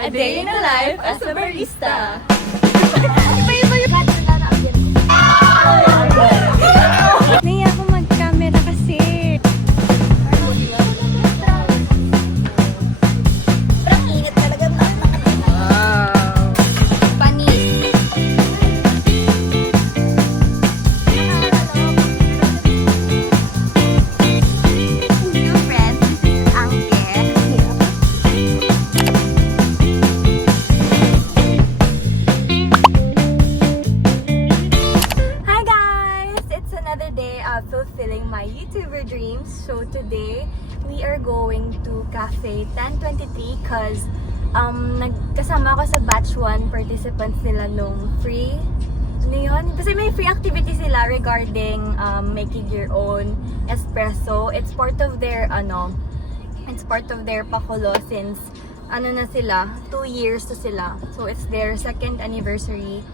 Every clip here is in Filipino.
A day in the life as a barista. Naiya ako mag-camera kasi. Parang init talaga. Panis. New friends, Angke. Hi guys! It's another day of fulfilling my YouTuber dreams. So today, we are going to Cafe 1023 because nagkasama ako sa batch 1 participants nila nung free. Ano yun? Kasi may free activity sila regarding making your own espresso. It's part of their pakulo since na sila, 2 years to sila. So it's their 2nd anniversary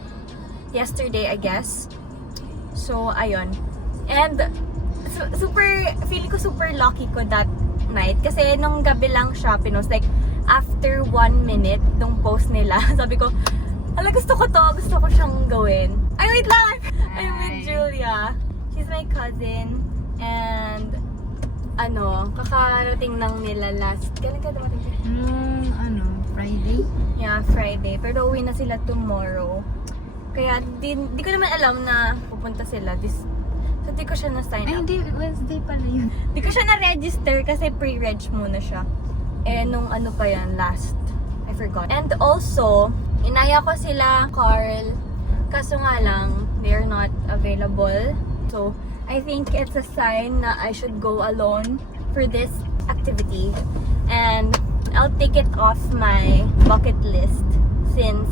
yesterday, I guess. So, ayun. And, feeling ko super lucky ko that night. Kasi nung gabi lang siya, pinost, like, after 1 minute nung post nila, sabi ko, ala, gusto ko siyang gawin. Ay, wait lang! I'm with Julia. She's my cousin. And, kakarating lang nila last, kailan ka dumating siya? Friday? Yeah, Friday. Pero uwi na sila tomorrow. Kaya di ko naman alam na pupunta sila. So di ko siya na-sign up. Hindi, Wednesday pala yun. Di ko siya na-register kasi pre-reg muna siya. Nung pa yan, last. I forgot. And also, inaya ko sila, Carl. Kaso nga lang, they are not available. So, I think it's a sign na I should go alone for this activity. And I'll take it off my bucket list since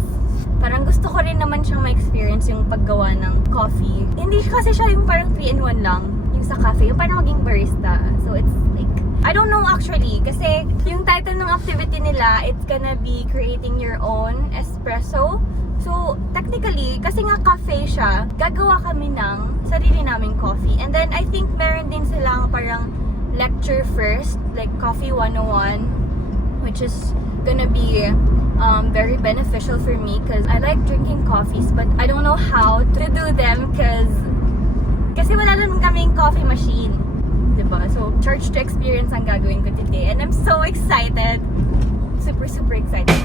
parang gusto ko rin naman siyang ma-experience yung paggawa ng coffee. Hindi kasi siya yung parang 3-in-1 lang, yung sa cafe, yung parang maging barista. So it's like, I don't know actually, kasi yung title ng activity nila, it's gonna be creating your own espresso. So technically, kasi nga cafe siya, gagawa kami ng sarili naming coffee. And then I think meron din silang parang lecture first, like Coffee 101, which is gonna be very beneficial for me because I like drinking coffees but I don't know how to do them kasi wala naman kaming coffee machine, diba? So charge to experience ang gagawin ko today and I'm so excited, super excited.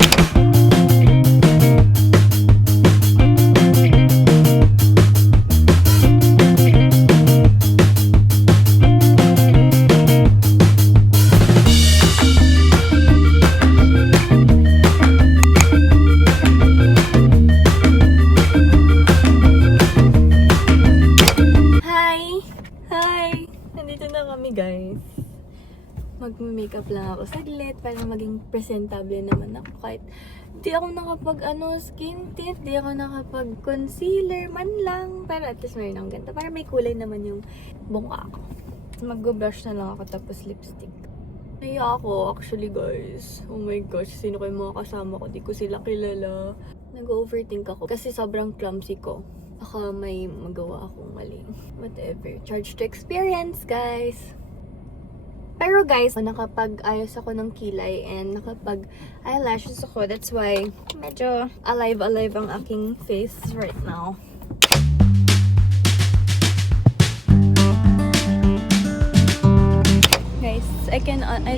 Guys, mag-makeup lang ako saglit para maging presentable naman ako kahit di ako nakapag skin tint, di ako nakapag concealer man lang, pero at least mayroon akong ganito para may kulay naman yung bunga ko. Mag-blush na lang ako tapos lipstick. Naiya ako actually guys, oh my gosh, sino ko yung mga kasama ko, di ko sila kilala. Nag-overthink ako kasi sobrang clumsy ko. Baka may magawa akong mali. Whatever. Charge to experience, guys. Pero guys, nakapag-ayos ako ng kilay and nakapag-eyelashes ako. That's why medyo alive ang aking face right now. Guys, I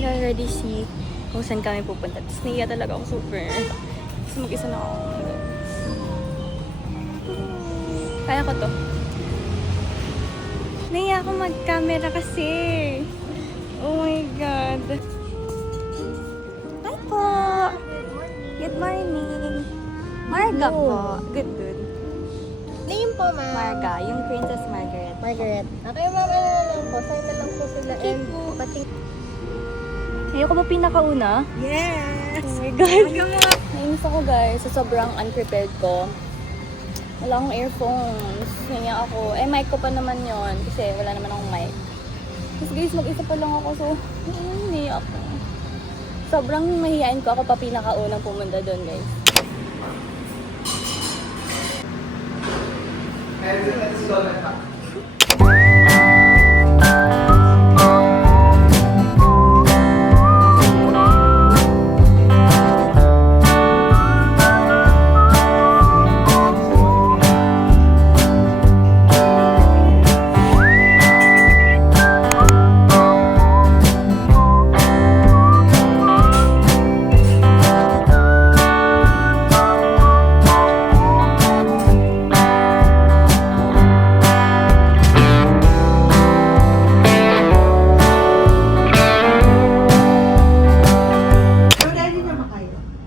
already see kung saan kami pupunta. Tapos naiya talaga ako super. Tapos mag-isa na ako. Kaya ko to. Naiya ako mag-camera kasi. Oh my God. Hi po. Good morning. Marga po. Good. Name po, ma'am. Marga. Yung Princess Margaret. Margaret. Okay, ma'am. Lang po. Sign na lang po sila. Thank you. Pati... Ayoko ba pinakauna? Yes! Oh my God. Nainis ako guys. Sa sobrang unprepared ko. Wala akong earphones. Naiya ako. Mic ko pa naman yon kasi wala naman akong mic. Tapos guys, mag-isa pa lang ako. So, naiya ako. Sobrang mahihain ko. Ako pa pinakaunang pumunta doon guys. Let's go na.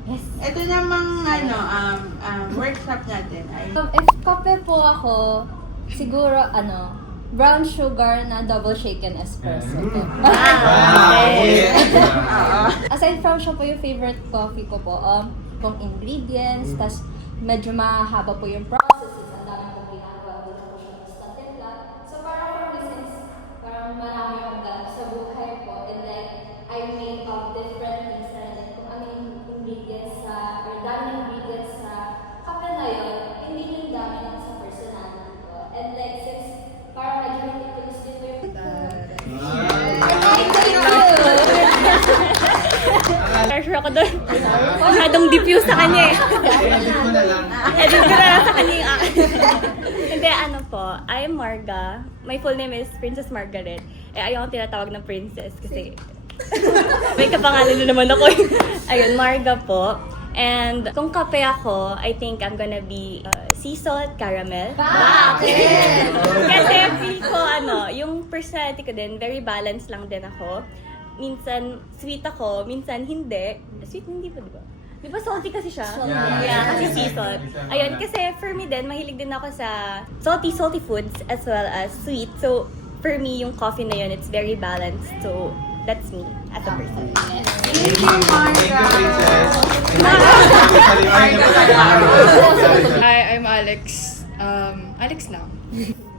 Yes. Ito namang workshop natin ay If kape po ako, siguro brown sugar na double shaken espresso. Aside from siya po yung favorite coffee ko po, kung ingredients, tas medyo mahaba po yung process, ang dami po ginagawa, hindi po siya instant timpla. So parang for me, since parang marami yung ganap sa buhay po, and like, I make different things na rin, kung ano yung ingredients or dami ng ingredients sa kape na yun, hindi yung dami lang sa personality ko. And like, since parang medyo meticulous din po yung pressure ako doon. Masyadong diffuse sa kanya eh. Edit mo na lang. Edit ko na lang sa kanya yung Hindi, I'm Marga. My full name is Princess Margaret. Ayaw akong tinatawag ng princess kasi may kapangalan na naman ako. Ayun, Marga po. And kung kape ako, I think I'm gonna be sea salt caramel. Bakit? Kasi feel ko yung personality ko din, very balanced lang din ako. Minsan sweet ako, minsan hindi. Sweet hindi pa, di ba? Di ba salty kasi siya? Yeah, kasi sea salt. Ayun, kasi for me din, mahilig din ako sa salty foods as well as sweet. So, for me, yung coffee na yun, it's very balanced. So, that's me as a person. Thank you, Princess. Hi, I'm Alex. Alex lang.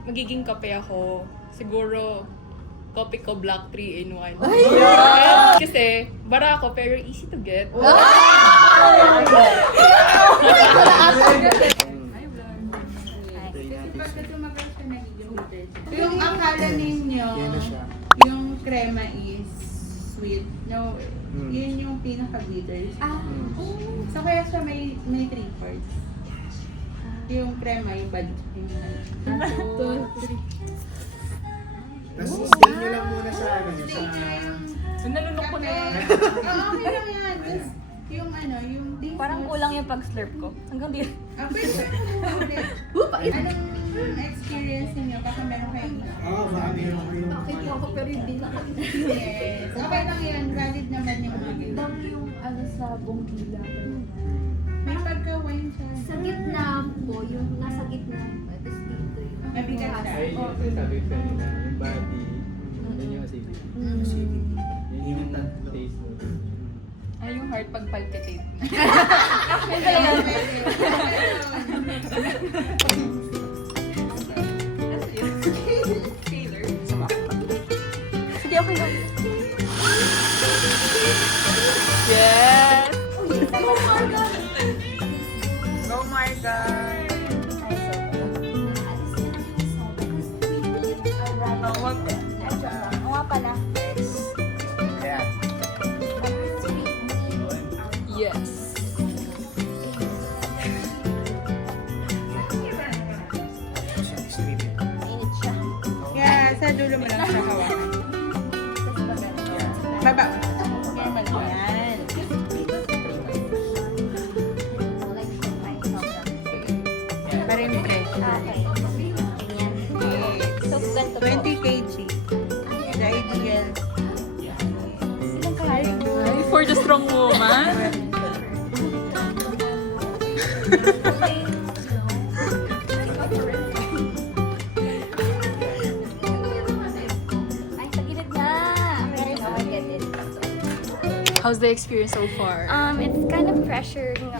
Magiging kape ako. Siguro, kopi ko black 3 in 1. Kasi, bara ako pero easy to get. yung akala ninyo yung crema is sweet. No, yun yung pinaka-bitter. So kaya siya may 3 parts. Yung crema, yung bad. Yung 2, 3. Tapos stay nyo lang muna sa So, nalunok ko na. Okay lang yan. Tapos yung yung taste Parang notes. kulang yung pag-slurp ko. Hanggang dito. Pwede. Anong experience niyo kapag meron kayong marami yung Ako pero hindi na Yes. Okay lang yan. Valid naman yung mga Dami yung sa buong dila. May pagka-wine siya. Sa gitna po, yung nasa gitna. Tapos dito yung... Mabigat siya. Ay, yung sinasabi ko kanina, yung body, yun yung acidity. Yun yung taste mo. Ay, yung heart pag palpitate. Sige, okay lang. Yes! Go, Marga! Oo nga pala. Yes! Yeah, sa dulo mo lang siya hawakan. Baba. Normal mo yan. Pa-refresh. Okay. Ganyan. So, ganito po. 20 kg. The ideal. Ay, for the strong woman. Ay, sa gilid na. Okay, now I get it. How's the experience so far? It's kind of pressuring.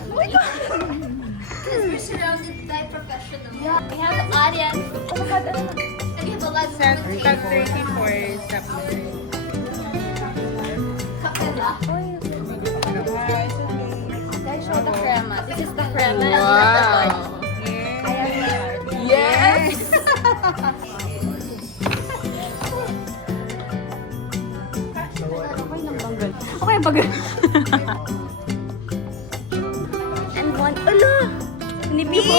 Because we're surrounded by professionals. Yeah, we have an audience. Oh my God, ano na? And we have a lot of Sa people tag table. 34, stop mo. Kape ba? Guys, show the crema. This is the crema. Wow! I have my heart. Yes! Okay, bagal. And one, ala! Hindi po.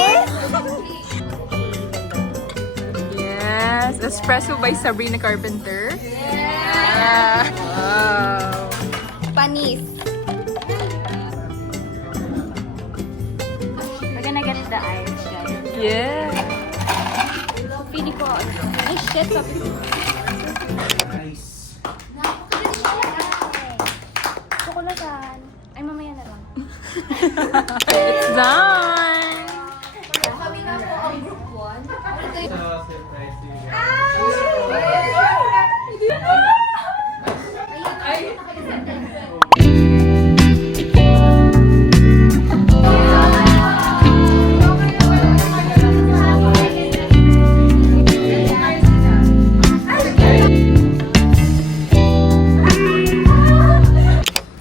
Yes! Espresso by Sabrina Carpenter. Yeah! Wow! Panis. We're gonna get the ice, guys. Yeah! Pili ko. Ay, shit. Sabi ko. Nice. Chocolatan. Ay, mamaya na lang. It's done! Kami na po ang group 1. So, surprise you guys.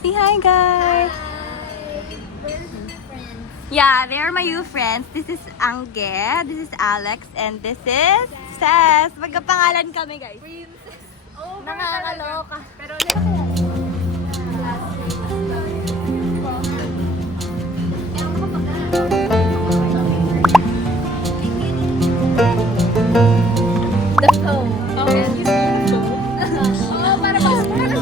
Say hi, guys! Yeah, they're my new friends. This is Angge, this is Alex, and this is Ses. Magkapangalan kami, guys. Nakakaloka. Pero The flow. Oo, para mas dami.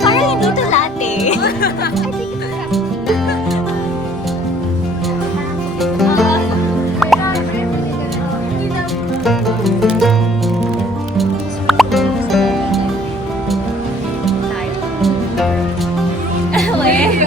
parang hindi to latte. Wait.